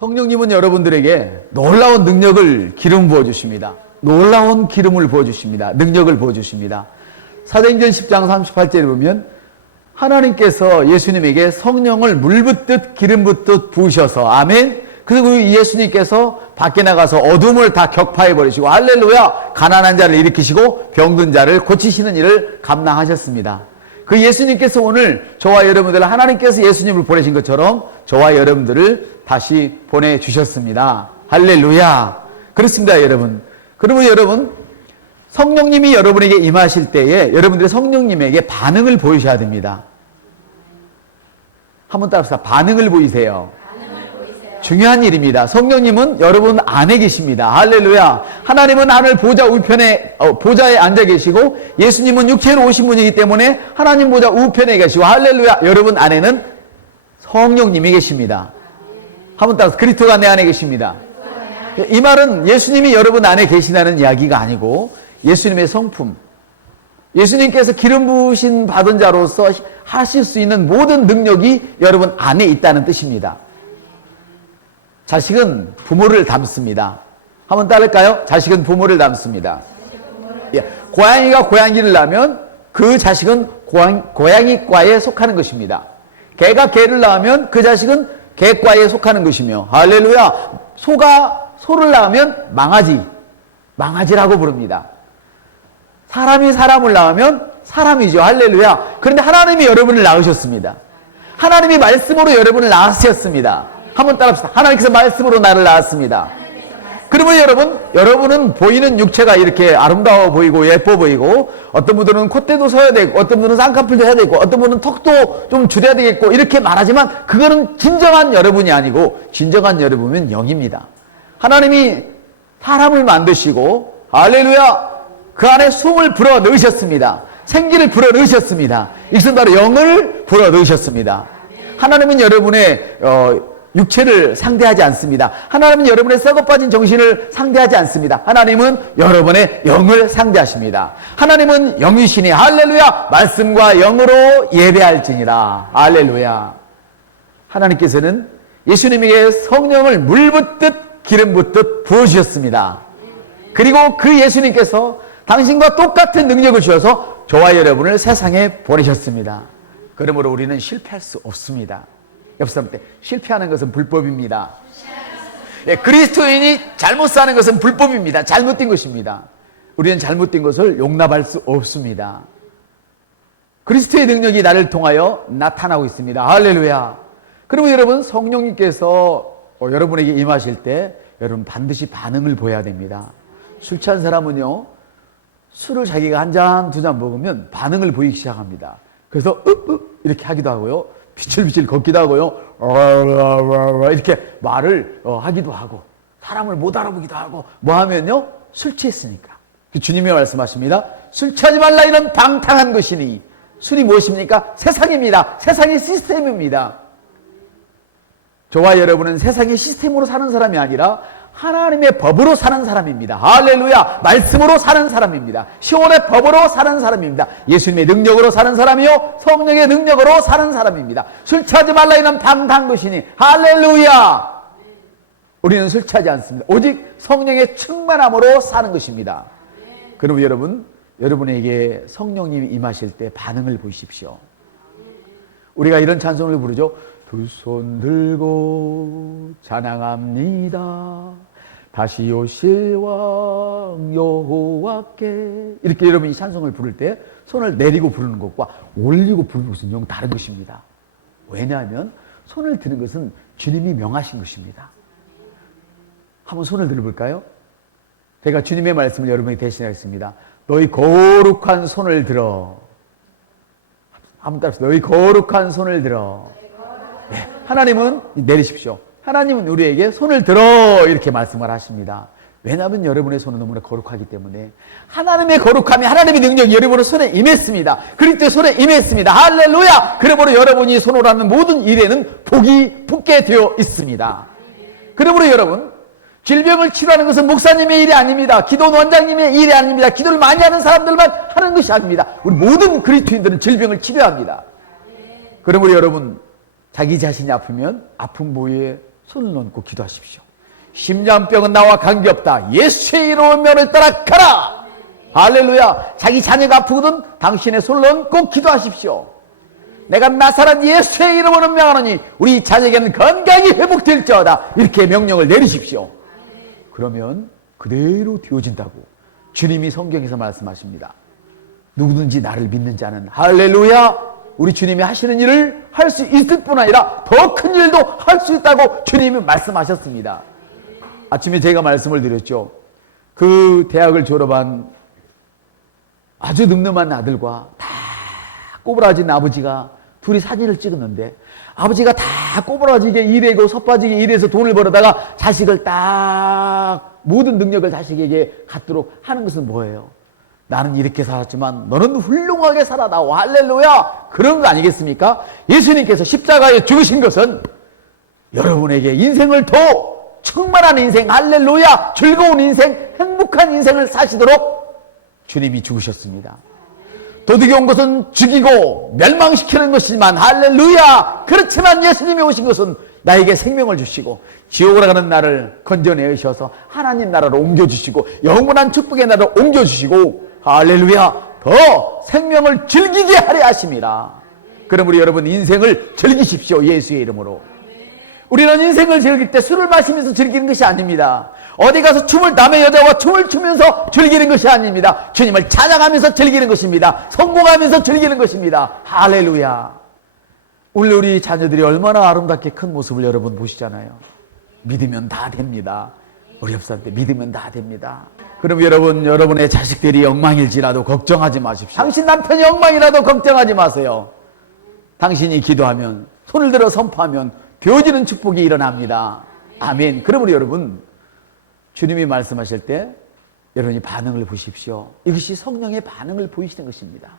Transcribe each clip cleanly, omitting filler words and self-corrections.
성령님은 여러분들에게 놀라운 능력을 기름 부어주십니다. 놀라운 기름을 부어주십니다. 능력을 부어주십니다. 사도행전 10장 38절에 보면 하나님께서 예수님에게 성령을 물 붓듯 기름 붓듯 부으셔서 아멘. 그리고 예수님께서 밖에 나가서 어둠을 다 격파해 버리시고 할렐루야 가난한 자를 일으키시고 병든 자를 고치시는 일을 감당하셨습니다. 그 예수님께서 오늘 저와 여러분들 하나님께서 예수님을 보내신 것처럼 저와 여러분들을 다시 보내주셨습니다. 할렐루야. 그렇습니다, 여러분. 그러면 여러분 성령님이 여러분에게 임하실 때에 여러분들이 성령님에게 반응을 보이셔야 됩니다. 한번 따라서 반응을 보이세요. 중요한 일입니다. 성령님은 여러분 안에 계십니다. 할렐루야. 하나님은 하늘 보좌 우편에 보좌에 앉아 계시고 예수님은 육체로 오신 분이기 때문에 하나님 보좌 우편에 계시고 할렐루야. 여러분 안에는 성령님이 계십니다. 한번 따라서 그리스도가 내 안에 계십니다. 이 말은 예수님이 여러분 안에 계시다는 이야기가 아니고 예수님의 성품, 예수님께서 기름 부으신 받은 자로서 하실 수 있는 모든 능력이 여러분 안에 있다는 뜻입니다. 자식은 부모를 닮습니다. 한번 따를까요? 자식은 부모를 닮습니다. 예, 고양이가 고양이를 낳으면 그 자식은 고양이과에 속하는 것입니다. 개가 개를 낳으면 그 자식은 개과에 속하는 것이며 할렐루야. 소가 소를 낳으면 망아지라고 부릅니다. 사람이 사람을 낳으면 사람이죠. 할렐루야. 그런데 하나님이 여러분을 낳으셨습니다. 하나님이 말씀으로 여러분을 낳으셨습니다. 한번 따라합시다. 하나님께서 말씀으로 나를 낳았습니다. 그러면 여러분은 보이는 육체가 이렇게 아름다워 보이고 예뻐 보이고 어떤 분들은 콧대도 서야 되고 어떤 분은 쌍꺼풀도 해야 되고 어떤 분은 턱도 좀 줄여야 되겠고 이렇게 말하지만 그거는 진정한 여러분이 아니고 진정한 여러분은 영입니다. 하나님이 사람을 만드시고 할렐루야 그 안에 숨을 불어 넣으셨습니다. 생기를 불어 넣으셨습니다. 이것은 바로 영을 불어 넣으셨습니다. 하나님은 여러분의 육체를 상대하지 않습니다. 하나님은 여러분의 썩어 빠진 정신을 상대하지 않습니다. 하나님은 여러분의 영을 상대하십니다. 하나님은 영이시니 할렐루야 말씀과 영으로 예배할지니라 할렐루야. 하나님께서는 예수님에게 성령을 물 붓듯 기름 붓듯 부어주셨습니다. 그리고 그 예수님께서 당신과 똑같은 능력을 주셔서 저와 여러분을 세상에 보내셨습니다. 그러므로 우리는 실패할 수 없습니다. 옆 사람한테 실패하는 것은 불법입니다. 예, 그리스도인이 잘못 사는 것은 불법입니다. 잘못된 것입니다. 우리는 잘못된 것을 용납할 수 없습니다. 그리스도의 능력이 나를 통하여 나타나고 있습니다. 할렐루야. 그러면 여러분 성령님께서 여러분에게 임하실 때 여러분 반드시 반응을 보여야 됩니다. 술 취한 사람은요 술을 자기가 한 잔, 두 잔 먹으면 반응을 보이기 시작합니다. 그래서 이렇게 하기도 하고요. 비틀비틀 걷기도 하고요. 이렇게 말을 하기도 하고 사람을 못 알아보기도 하고 뭐 하면요. 술 취했으니까. 주님이 말씀하십니다. 술 취하지 말라 이는 방탕한 것이니 술이 무엇입니까? 세상입니다. 세상의 시스템입니다. 저와 여러분은 세상의 시스템으로 사는 사람이 아니라 하나님의 법으로 사는 사람입니다. 할렐루야. 말씀으로 사는 사람입니다. 시온의 법으로 사는 사람입니다. 예수님의 능력으로 사는 사람이요 성령의 능력으로 사는 사람입니다. 술 취하지 말라 이는 방탕한 것이니 할렐루야. 우리는 술 취하지 않습니다. 오직 성령의 충만함으로 사는 것입니다. 그러면 여러분에게 성령님이 임하실 때 반응을 보이십시오. 우리가 이런 찬송을 부르죠. 두 손 들고 찬양합니다. 다시 오실 왕 여호와께. 이렇게 여러분이 찬송을 부를 때 손을 내리고 부르는 것과 올리고 부르는 것은 영 다른 것입니다. 왜냐하면 손을 드는 것은 주님이 명하신 것입니다. 한번 손을 들어볼까요? 제가 주님의 말씀을 여러분에게 대신하겠습니다. 너희 거룩한 손을 들어. 한번 따라서 너희 거룩한 손을 들어. 네, 하나님은 내리십시오. 하나님은 우리에게 손을 들어 이렇게 말씀을 하십니다. 왜냐하면 여러분의 손은 너무나 거룩하기 때문에 하나님의 거룩함이 하나님의 능력이 여러분의 손에 임했습니다. 그리스도의 손에 임했습니다. 할렐루야. 그러므로 여러분이 손으로 하는 모든 일에는 복이 붙게 되어 있습니다. 그러므로 여러분 질병을 치료하는 것은 목사님의 일이 아닙니다. 기도 원장님의 일이 아닙니다. 기도를 많이 하는 사람들만 하는 것이 아닙니다. 우리 모든 그리스도인들은 질병을 치료합니다. 그러므로 여러분 자기 자신이 아프면 아픈 부위에 손을 얹고 기도하십시오. 심장병은 나와 관계없다. 예수의 이름으로 면을 따라 가라. 할렐루야. 자기 자녀가 아프거든 당신의 손을 얹고 기도하십시오. 내가 나사렛 예수의 이름으로 명하노니 우리 자녀에게는 건강이 회복될지어다. 이렇게 명령을 내리십시오. 그러면 그대로 되어진다고 주님이 성경에서 말씀하십니다. 누구든지 나를 믿는 자는 할렐루야 우리 주님이 하시는 일을 할 수 있을 뿐 아니라 더 큰 일도 할 수 있다고 주님이 말씀하셨습니다. 아침에 제가 말씀을 드렸죠. 그 대학을 졸업한 아주 늠름한 아들과 다 꼬부라진 아버지가 둘이 사진을 찍었는데 아버지가 다 꼬부라지게 일하고 섭빠지게 일해서 돈을 벌어다가 자식을 딱 모든 능력을 자식에게 갖도록 하는 것은 뭐예요? 나는 이렇게 살았지만 너는 훌륭하게 살아나와 할렐루야 그런 거 아니겠습니까? 예수님께서 십자가에 죽으신 것은 여러분에게 인생을 더 충만한 인생 할렐루야 즐거운 인생 행복한 인생을 사시도록 주님이 죽으셨습니다. 도둑이 온 것은 죽이고 멸망시키는 것이지만 할렐루야 그렇지만 예수님이 오신 것은 나에게 생명을 주시고 지옥으로 가는 나를 건져내셔서 하나님 나라로 옮겨주시고 영원한 축복의 나라로 옮겨주시고 할렐루야 더 생명을 즐기게 하려 하심이라. 그럼 우리 여러분 인생을 즐기십시오. 예수의 이름으로. 우리는 인생을 즐길 때 술을 마시면서 즐기는 것이 아닙니다. 어디 가서 남의 여자와 춤을 추면서 즐기는 것이 아닙니다. 주님을 찬양하면서 즐기는 것입니다. 성공하면서 즐기는 것입니다. 할렐루야. 오늘 우리 자녀들이 얼마나 아름답게 큰 모습을 여러분 보시잖아요. 믿으면 다 됩니다. 우리 옆사람한테 믿으면 다 됩니다. 그럼 여러분의 자식들이 엉망일지라도 걱정하지 마십시오. 당신 남편이 엉망이라도 걱정하지 마세요. 당신이 기도하면 손을 들어 선포하면 되어지는 축복이 일어납니다. 아멘. 그러므로 여러분 주님이 말씀하실 때 여러분이 반응을 보십시오. 이것이 성령의 반응을 보이시는 것입니다.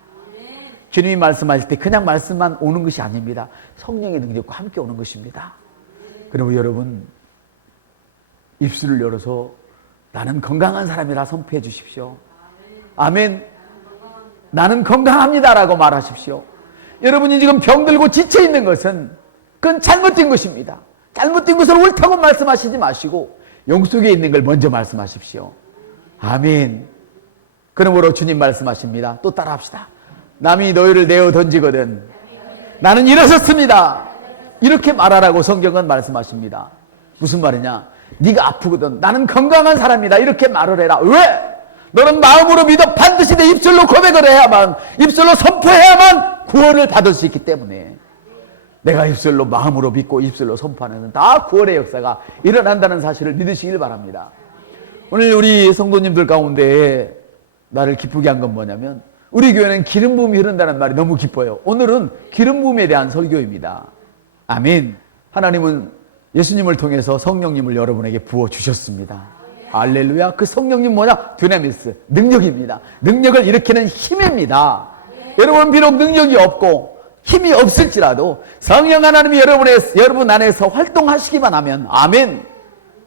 주님이 말씀하실 때 그냥 말씀만 오는 것이 아닙니다. 성령의 능력과 함께 오는 것입니다. 그러므로 여러분 입술을 열어서 나는 건강한 사람이라 선포해 주십시오. 아멘. 나는 건강합니다라고 말하십시오. 여러분이 지금 병들고 지쳐 있는 것은 그건 잘못된 것입니다. 잘못된 것을 옳다고 말씀하시지 마시고 영속에 있는 걸 먼저 말씀하십시오. 아멘. 그러므로 주님 말씀하십니다. 또 따라합시다. 남이 너희를 내어 던지거든 나는 일어섰습니다. 이렇게 말하라고 성경은 말씀하십니다. 무슨 말이냐? 네가 아프거든 나는 건강한 사람이다. 이렇게 말을 해라. 왜? 너는 마음으로 믿어 반드시 내 입술로 고백을 해야만 입술로 선포해야만 구원을 받을 수 있기 때문에 내가 입술로 마음으로 믿고 입술로 선포하는 다 구원의 역사가 일어난다는 사실을 믿으시길 바랍니다. 오늘 우리 성도님들 가운데 나를 기쁘게 한 건 뭐냐면 우리 교회는 기름 부음이 흐른다는 말이 너무 기뻐요. 오늘은 기름 부음에 대한 설교입니다. 아멘. 하나님은 예수님을 통해서 성령님을 여러분에게 부어주셨습니다. 할렐루야. 그 성령님 뭐냐? 두나미스, 능력입니다. 능력을 일으키는 힘입니다. 여러분 비록 능력이 없고 힘이 없을지라도 성령 하나님이 여러분 안에서 활동하시기만 하면 아멘.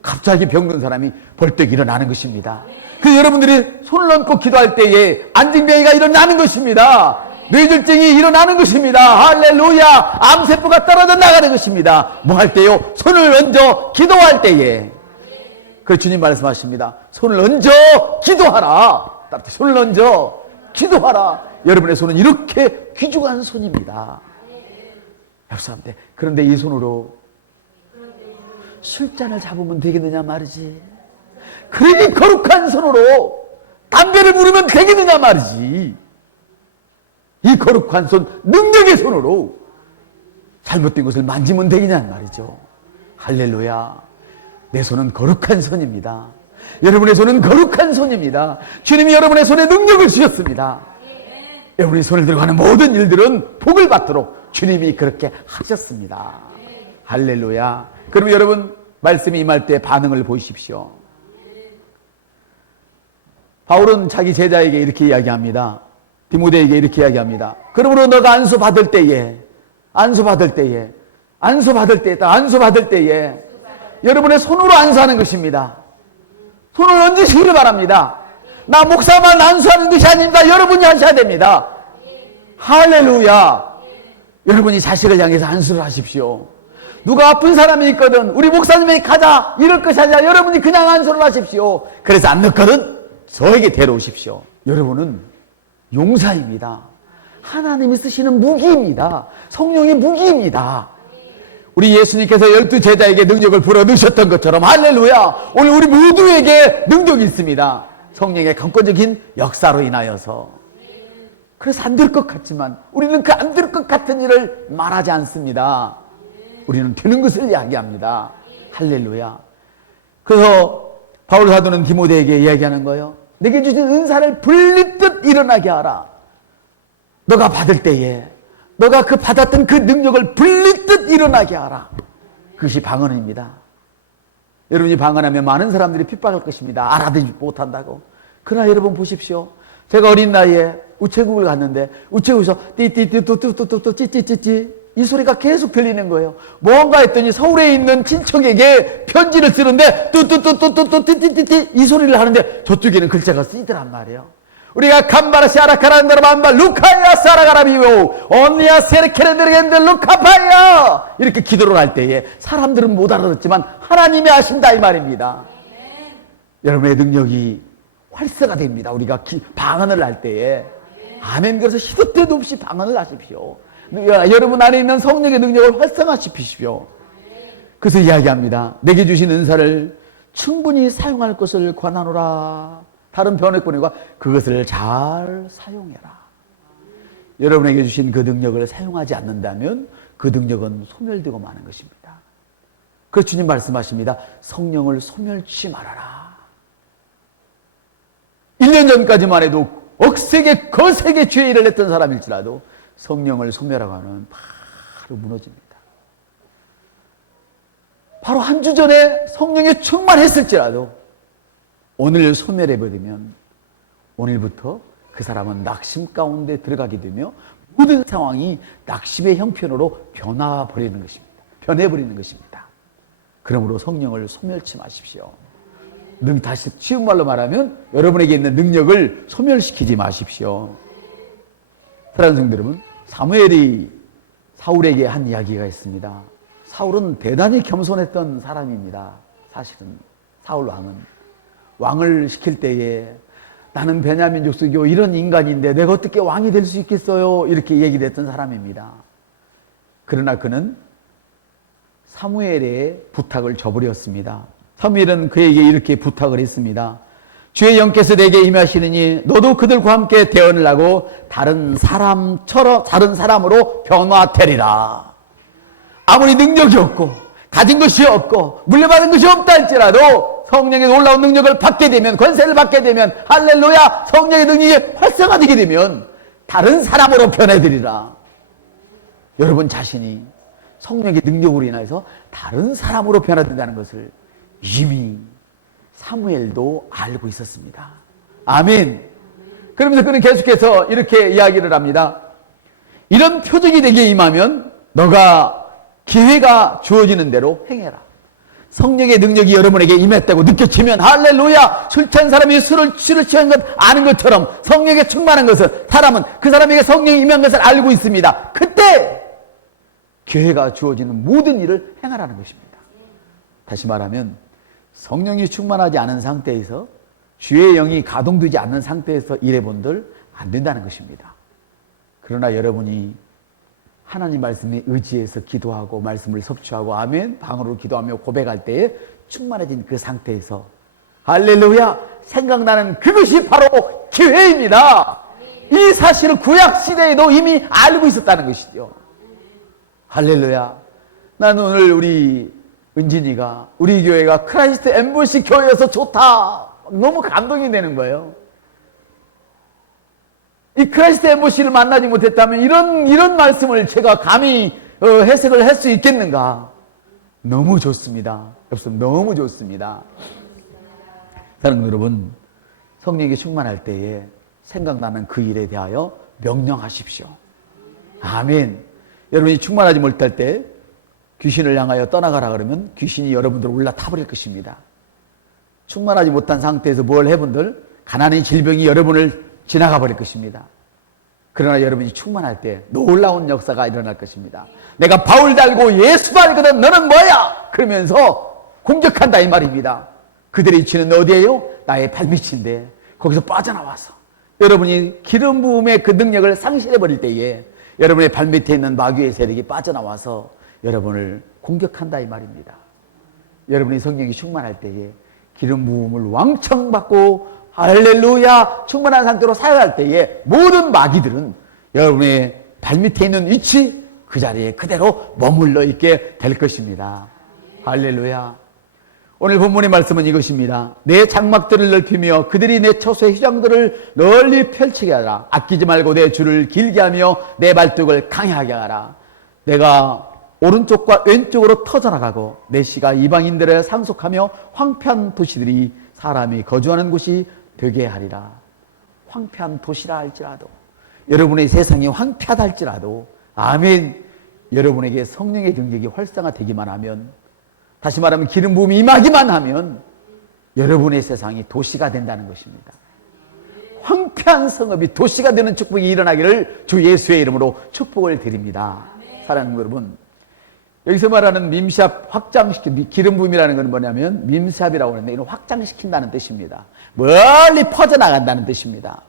갑자기 병든 사람이 벌떡 일어나는 것입니다. 그 여러분들이 손을 얹고 기도할 때에 안진병이가 일어나는 것입니다. 뇌졸중이 일어나는 것입니다. 할렐루야. 암세포가 떨어져 나가는 것입니다. 뭐 할 때요? 손을 얹어 기도할 때에. 그 주님 말씀하십니다. 손을 얹어 기도하라. 손을 얹어 기도하라. 여러분의 손은 이렇게 귀중한 손입니다. 옆사람한테 그런데 이 손으로 술잔을 잡으면 되겠느냐 말이지. 그러니 거룩한 손으로 담배를 부르면 되겠느냐 말이지. 이 거룩한 손, 능력의 손으로 잘못된 것을 만지면 되겠냐 말이죠. 할렐루야. 내 손은 거룩한 손입니다. 여러분의 손은 거룩한 손입니다. 주님이 여러분의 손에 능력을 주셨습니다. 여러분이 손을 들고 하는 모든 일들은 복을 받도록 주님이 그렇게 하셨습니다. 할렐루야. 그럼 여러분 말씀이 임할 때 반응을 보십시오. 바울은 자기 제자에게 이렇게 이야기합니다. 디모데에게 이렇게 이야기합니다. 그러므로 너가 안수 받을 때에 여러분의 손으로 안수하는 것입니다. 손을 얹으시기를 바랍니다. 나 목사만 안수하는 것이 아닙니다. 여러분이 하셔야 됩니다. 할렐루야. 여러분이 자식을 향해서 안수를 하십시오. 누가 아픈 사람이 있거든 우리 목사님에게 가자 이럴 것이 아니라 여러분이 그냥 안수를 하십시오. 그래서 안 넣거든 저에게 데려오십시오. 여러분은 용사입니다. 하나님이 쓰시는 무기입니다. 성령의 무기입니다. 우리 예수님께서 12제자에게 능력을 불어넣으셨던 것처럼 할렐루야, 오늘 우리 모두에게 능력이 있습니다. 성령의 강권적인 역사로 인하여서. 그래서 안 될 것 같지만 우리는 그 안 될 것 같은 일을 말하지 않습니다. 우리는 되는 것을 이야기합니다. 할렐루야. 그래서 바울 사도는 디모데에게 이야기하는 거예요. 내게 주신 은사를 불리듯 일어나게 하라. 너가 받을 때에 너가 그 받았던 그 능력을 불리듯 일어나게 하라. 그것이 방언입니다. 여러분이 방언하면 많은 사람들이 핍박할 것입니다. 알아듣지 못한다고. 그러나 여러분 보십시오. 제가 어린 나이에 우체국을 갔는데 우체국에서 띠띠띠뚜뚜뚜뚜 찌찌찌찌 이 소리가 계속 들리는 거예요. 뭔가 했더니 서울에 있는 친척에게 편지를 쓰는데 뚜뚜뚜뚜뚜뚜 띠띠띠띠 이 소리를 하는데 저쪽에는 글자가 쓰이더란 말이에요. 우리가 간바라 시아라카란다라 만바 루카야 사라가라비오 언니야 세르케레데르겐데 루카파야 이렇게 기도를 할 때에 사람들은 못 알아듣지만 하나님이 아신다 이 말입니다. 여러분의 능력이 활성화됩니다. 우리가 방언을 할 때에. 아멘. 그래서 시도 때도 없이 방언을 하십시오. 여러분 안에 있는 성령의 능력을 활성화시키십시오. 그래서 이야기합니다. 내게 주신 은사를 충분히 사용할 것을 권하노라. 다른 번역본과 그것을 잘 사용해라. 여러분에게 주신 그 능력을 사용하지 않는다면 그 능력은 소멸되고 마는 것입니다. 그래서 주님 말씀하십니다. 성령을 소멸치 말아라. 1년 전까지만 해도 억세게 거세게 죄 일을 했던 사람일지라도 성령을 소멸하고 하면 바로 무너집니다. 바로 한 주 전에 성령에 충만했을지라도 오늘 소멸해버리면 오늘부터 그 사람은 낙심 가운데 들어가게 되며 모든 상황이 낙심의 형편으로 변해버리는 것입니다. 그러므로 성령을 소멸치 마십시오. 다시 쉬운 말로 말하면 여러분에게 있는 능력을 소멸시키지 마십시오. 사랑하는 성도 여러분, 사무엘이 사울에게 한 이야기가 있습니다. 사울은 대단히 겸손했던 사람입니다. 사실은 사울 왕을 시킬 때에 나는 베냐민 족속이요 이런 인간인데 내가 어떻게 왕이 될 수 있겠어요? 이렇게 얘기를 했던 사람입니다. 그러나 그는 사무엘의 부탁을 저버렸습니다. 사무엘은 그에게 이렇게 부탁을 했습니다. 주의 영께서 내게 임하시느니 너도 그들과 함께 대언을 하고 다른 사람으로 변화되리라. 아무리 능력이 없고 가진 것이 없고 물려받은 것이 없다 할지라도 성령의 놀라운 능력을 받게 되면, 권세를 받게 되면, 할렐루야, 성령의 능력이 활성화되게 되면 다른 사람으로 변해드리라. 여러분 자신이 성령의 능력으로 인해서 다른 사람으로 변화된다는 것을 이미 사무엘도 알고 있었습니다. 아멘. 그러면서 그는 계속해서 이렇게 이야기를 합니다. 이런 표적이 내게 임하면 너가 기회가 주어지는 대로 행해라. 성령의 능력이 여러분에게 임했다고 느껴지면 할렐루야, 술 취한 사람이 술을 취한 것 아는 것처럼 성령에 충만한 것을 사람은 그 사람에게 성령이 임한 것을 알고 있습니다. 그때 기회가 주어지는 모든 일을 행하라는 것입니다. 다시 말하면 성령이 충만하지 않은 상태에서 주의 영이 가동되지 않는 상태에서 일해본들 안 된다는 것입니다. 그러나 여러분이 하나님 말씀에 의지해서 기도하고 말씀을 섭취하고 아멘 방언으로 기도하며 고백할 때에 충만해진 그 상태에서 할렐루야 생각나는 그것이 바로 기회입니다. 이 사실을 구약시대에도 이미 알고 있었다는 것이죠. 할렐루야. 나는 오늘 우리 은진이가 우리 교회가 크라이스트 엠버시 교회여서 좋다. 너무 감동이 되는 거예요. 이 크라이스트 엠버시를 만나지 못했다면 이런 말씀을 제가 감히 해석을 할 수 있겠는가? 너무 좋습니다. 여러분 너무 좋습니다. 사랑하는 여러분, 성령이 충만할 때에 생각나는 그 일에 대하여 명령하십시오. 아멘. 여러분이 충만하지 못할 때 귀신을 향하여 떠나가라 그러면 귀신이 여러분들을 올라타버릴 것입니다. 충만하지 못한 상태에서 뭘 해본들 가난의 질병이 여러분을 지나가 버릴 것입니다. 그러나 여러분이 충만할 때 놀라운 역사가 일어날 것입니다. 내가 바울 달고 예수 달거든 너는 뭐야? 그러면서 공격한다 이 말입니다. 그들의 위치는 어디예요? 나의 발밑인데 거기서 빠져나와서 여러분이 기름 부음의 그 능력을 상실해버릴 때에 여러분의 발밑에 있는 마귀의 세력이 빠져나와서 여러분을 공격한다 이 말입니다. 여러분이 성령이 충만할 때에 기름 부음을 왕창 받고 할렐루야 충만한 상태로 살아갈 때에 모든 마귀들은 여러분의 발밑에 있는 위치 그 자리에 그대로 머물러 있게 될 것입니다. 할렐루야. 오늘 본문의 말씀은 이것입니다. 내 장막들을 넓히며 그들이 내 처소의 휘장들을 널리 펼치게 하라. 아끼지 말고 내 줄을 길게 하며 내 발뚝을 강하게 하라. 내가 오른쪽과 왼쪽으로 터져나가고 내 씨가 이방인들을 상속하며 황폐한 도시들이 사람이 거주하는 곳이 되게 하리라. 황폐한 도시라 할지라도 여러분의 세상이 황폐하다 할지라도 아멘. 여러분에게 성령의 능력이 활성화되기만 하면 다시 말하면 기름 부음이 임하기만 하면 여러분의 세상이 도시가 된다는 것입니다. 황폐한 성읍이 도시가 되는 축복이 일어나기를 주 예수의 이름으로 축복을 드립니다. 사랑하는 여러분, 여기서 말하는 밈샵 확장시킨 기름 부음이라는 건 뭐냐면 밈샵이라고 하는데 이는 확장시킨다는 뜻입니다. 멀리 퍼져나간다는 뜻입니다.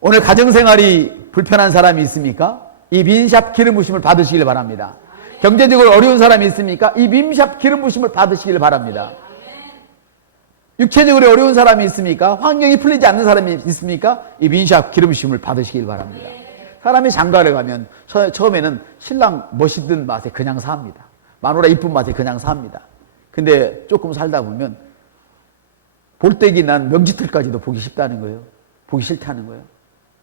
오늘 가정생활이 불편한 사람이 있습니까? 이 밈샵 기름 부심을 받으시길 바랍니다. 경제적으로 어려운 사람이 있습니까? 이 밈샵 기름 부심을 받으시길 바랍니다. 육체적으로 어려운 사람이 있습니까? 환경이 풀리지 않는 사람이 있습니까? 이 밈샵 기름 부심을 받으시길 바랍니다. 사람이 장가를 가면 처음에는 신랑 멋있는 맛에 그냥 삽니다. 마누라 이쁜 맛에 그냥 삽니다. 근데 조금 살다 보면 볼때기 난 명지틀까지도 보기 쉽다는 거예요. 보기 싫다는 거예요.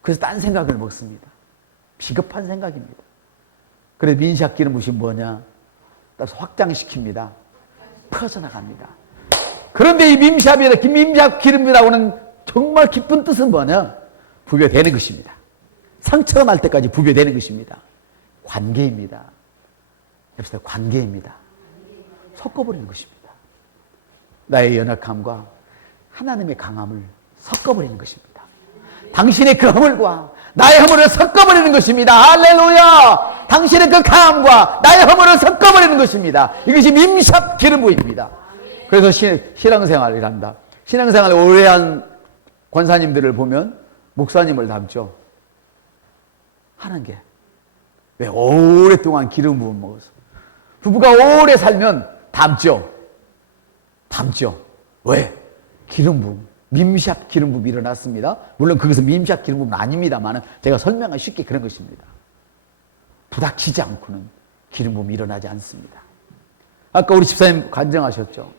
그래서 딴 생각을 먹습니다. 비겁한 생각입니다. 그래서 민샵 기름 부심 뭐냐? 따라서 확장시킵니다. 퍼져나갑니다. 그런데 이 밈샵 기름이라고 하는 정말 기쁜 뜻은 뭐냐? 부여되는 것입니다. 상처가 날 때까지 부여되는 것입니다. 관계입니다. 여기서 관계입니다. 섞어버리는 것입니다. 나의 연약함과 하나님의 강함을 섞어버리는 것입니다. 당신의 그 허물과 나의 허물을 섞어버리는 것입니다. 할렐루야! 당신의 그 강함과 나의 허물을 섞어버리는 것입니다. 이것이 밈샵 기름 부음입니다. 그래서 신앙생활이란다. 신앙생활 오래 한 권사님들을 보면 목사님을 닮죠. 하는 게. 왜? 오랫동안 기름 부음 먹어서. 부부가 오래 살면 닮죠. 닮죠. 왜? 기름 부음. 밈샵 기름 부음이 일어났습니다. 물론 그것은 밈샵 기름 부음은 아닙니다만 제가 설명하기 쉽게 그런 것입니다. 부닥치지 않고는 기름 부음이 일어나지 않습니다. 아까 우리 집사님 간증하셨죠.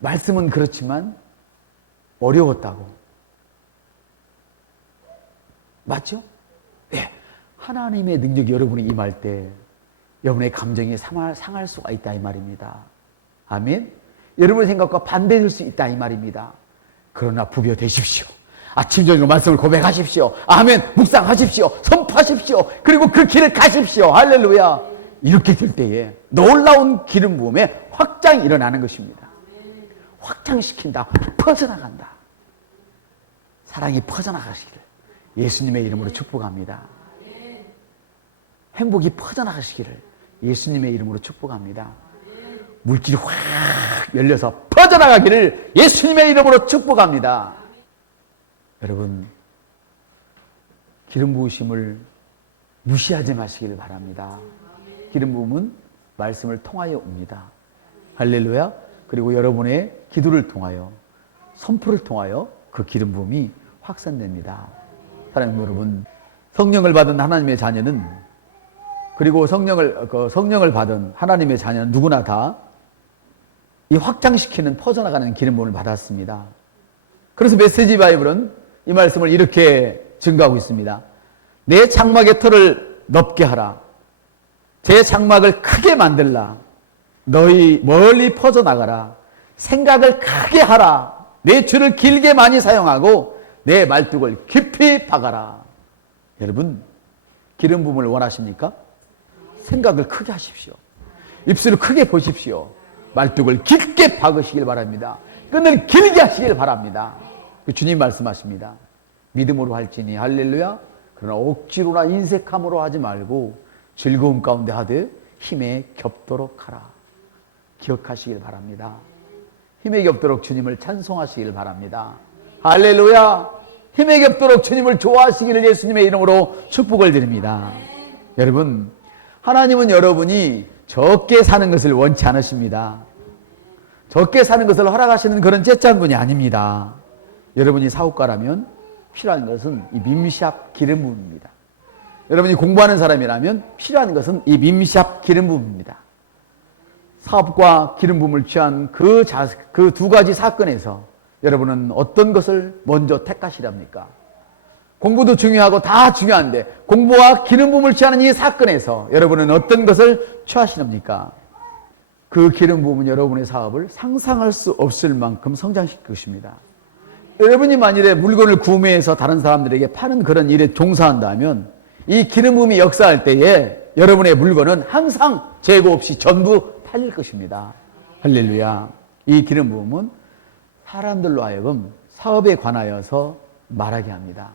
말씀은 그렇지만 어려웠다고. 맞죠? 네. 하나님의 능력이 여러분이 임할 때 여러분의 감정이 상할 수가 있다 이 말입니다. 아멘. 여러분의 생각과 반대될 수 있다 이 말입니다. 그러나 부벼되십시오. 아침 저녁 말씀을 고백하십시오. 아멘. 묵상하십시오. 선포하십시오. 그리고 그 길을 가십시오. 할렐루야. 이렇게 될 때에 놀라운 기름 부음에 확장이 일어나는 것입니다. 확장시킨다. 퍼져나간다. 사랑이 퍼져나가시기를 예수님의 이름으로 축복합니다. 행복이 퍼져나가시기를 예수님의 이름으로 축복합니다. 물질이 확 열려서 퍼져나가기를 예수님의 이름으로 축복합니다. 여러분, 기름 부으심을 무시하지 마시기를 바랍니다. 기름 부음은 말씀을 통하여 옵니다. 할렐루야. 그리고 여러분의 기도를 통하여 선포를 통하여 그 기름 부음이 확산됩니다. 사랑하는 여러분, 성령을 받은 하나님의 자녀는 그리고 성령을 받은 하나님의 자녀는 누구나 다 이 확장시키는 퍼져나가는 기름 부음을 받았습니다. 그래서 메시지 바이블은 이 말씀을 이렇게 증거하고 있습니다. 내 장막의 털을 넓게 하라. 제 장막을 크게 만들라. 너희 멀리 퍼져나가라. 생각을 크게 하라. 내 줄을 길게 많이 사용하고 내 말뚝을 깊이 박아라. 여러분, 기름 부음을 원하십니까? 생각을 크게 하십시오. 입술을 크게 보십시오. 말뚝을 깊게 박으시길 바랍니다. 끈을 길게 하시길 바랍니다. 주님 말씀하십니다. 믿음으로 할지니 할렐루야. 그러나 억지로나 인색함으로 하지 말고 즐거움 가운데 하되 힘에 겹도록 하라. 기억하시길 바랍니다. 힘에 겹도록 주님을 찬송하시길 바랍니다. 할렐루야. 힘에 겹도록 주님을 좋아하시기를 예수님의 이름으로 축복을 드립니다. 여러분, 하나님은 여러분이 적게 사는 것을 원치 않으십니다. 적게 사는 것을 허락하시는 그런 째짠 분이 아닙니다. 여러분이 사업가라면 필요한 것은 이 밈샵 기름 부음입니다. 여러분이 공부하는 사람이라면 필요한 것은 이 밈샵 기름 부음입니다. 사업과 기름 부음을 취한 그 두 가지 사건에서 여러분은 어떤 것을 먼저 택하시렵니까? 공부도 중요하고 다 중요한데 공부와 기름 부음을 취하는 이 사건에서 여러분은 어떤 것을 취하시렵니까? 그 기름 부음은 여러분의 사업을 상상할 수 없을 만큼 성장시킬 것입니다. 여러분이 만일에 물건을 구매해서 다른 사람들에게 파는 그런 일에 종사한다면 이 기름 부음이 역사할 때에 여러분의 물건은 항상 재고 없이 전부 팔릴 것입니다. 할렐루야. 이 기름 부음은 사람들로 하여금 사업에 관하여서 말하게 합니다.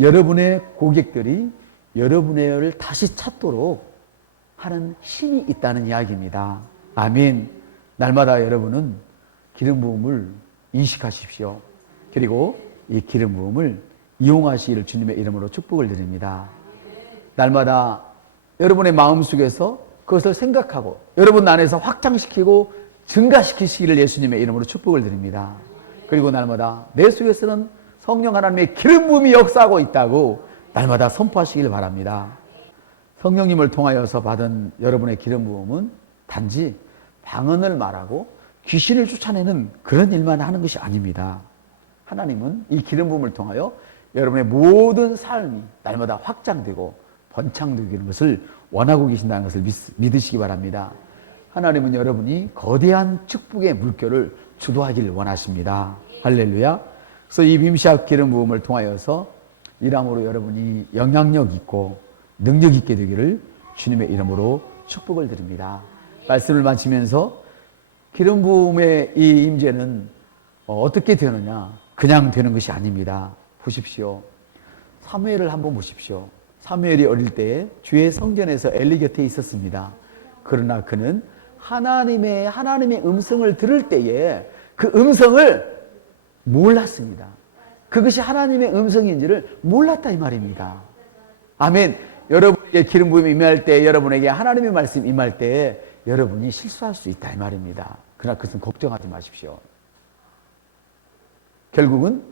여러분의 고객들이 여러분을 다시 찾도록 하는 힘이 있다는 이야기입니다. 아멘. 날마다 여러분은 기름 부음을 인식하십시오. 그리고 이 기름 부음을 이용하시기를 주님의 이름으로 축복을 드립니다. 날마다 여러분의 마음속에서 그것을 생각하고 여러분 안에서 확장시키고 증가시키시기를 예수님의 이름으로 축복을 드립니다. 그리고 날마다 내 속에서는 성령 하나님의 기름 부음이 역사하고 있다고 날마다 선포하시길 바랍니다. 성령님을 통하여서 받은 여러분의 기름 부음은 단지 방언을 말하고 귀신을 쫓아내는 그런 일만 하는 것이 아닙니다. 하나님은 이 기름 부음을 통하여 여러분의 모든 삶이 날마다 확장되고 번창되는 것을 원하고 계신다는 것을 믿으시기 바랍니다. 하나님은 여러분이 거대한 축복의 물결을 주도하기를 원하십니다. 할렐루야. 그래서 이 밈샵 기름 부음을 통하여서 일함으로 여러분이 영향력 있고 능력 있게 되기를 주님의 이름으로 축복을 드립니다. 말씀을 마치면서 기름 부음의 이 임재는 어떻게 되느냐? 그냥 되는 것이 아닙니다. 보십시오. 사무엘을 한번 보십시오. 사무엘이 어릴 때에 주의 성전에서 엘리 곁에 있었습니다. 그러나 그는 하나님의 음성을 들을 때에 그 음성을 몰랐습니다. 그것이 하나님의 음성인지를 몰랐다 이 말입니다. 아멘. 여러분에게 기름 부음이 임할 때, 여러분에게 하나님의 말씀 임할 때 여러분이 실수할 수 있다 이 말입니다. 그러나 그것은 걱정하지 마십시오. 결국은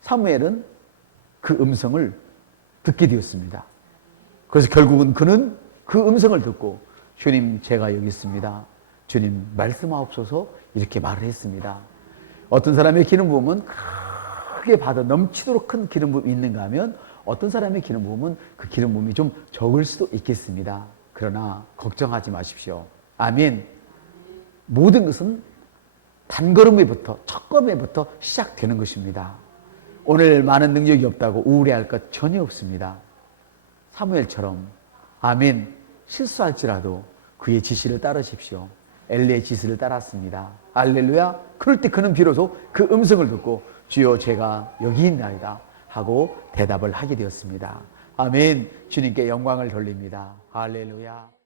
사무엘은 그 음성을 듣게 되었습니다. 그래서 결국은 그는 그 음성을 듣고 주님 제가 여기 있습니다. 주님 말씀하옵소서 이렇게 말을 했습니다. 어떤 사람의 기름 부음은 크게 받아 넘치도록 큰 기름 부음이 있는가 하면 어떤 사람의 기름 부음은 그 기름 부음이 좀 적을 수도 있겠습니다. 그러나 걱정하지 마십시오. 아멘. 모든 것은 단걸음에부터 첫 걸음에부터 시작되는 것입니다. 오늘 많은 능력이 없다고 우울해할 것 전혀 없습니다. 사무엘처럼 아멘 실수할지라도 그의 지시를 따르십시오. 엘리의 지시를 따랐습니다. 할렐루야. 그럴 때 그는 비로소 그 음성을 듣고 주여 제가 여기 있나이다 하고 대답을 하게 되었습니다. 아멘. 주님께 영광을 돌립니다. 할렐루야.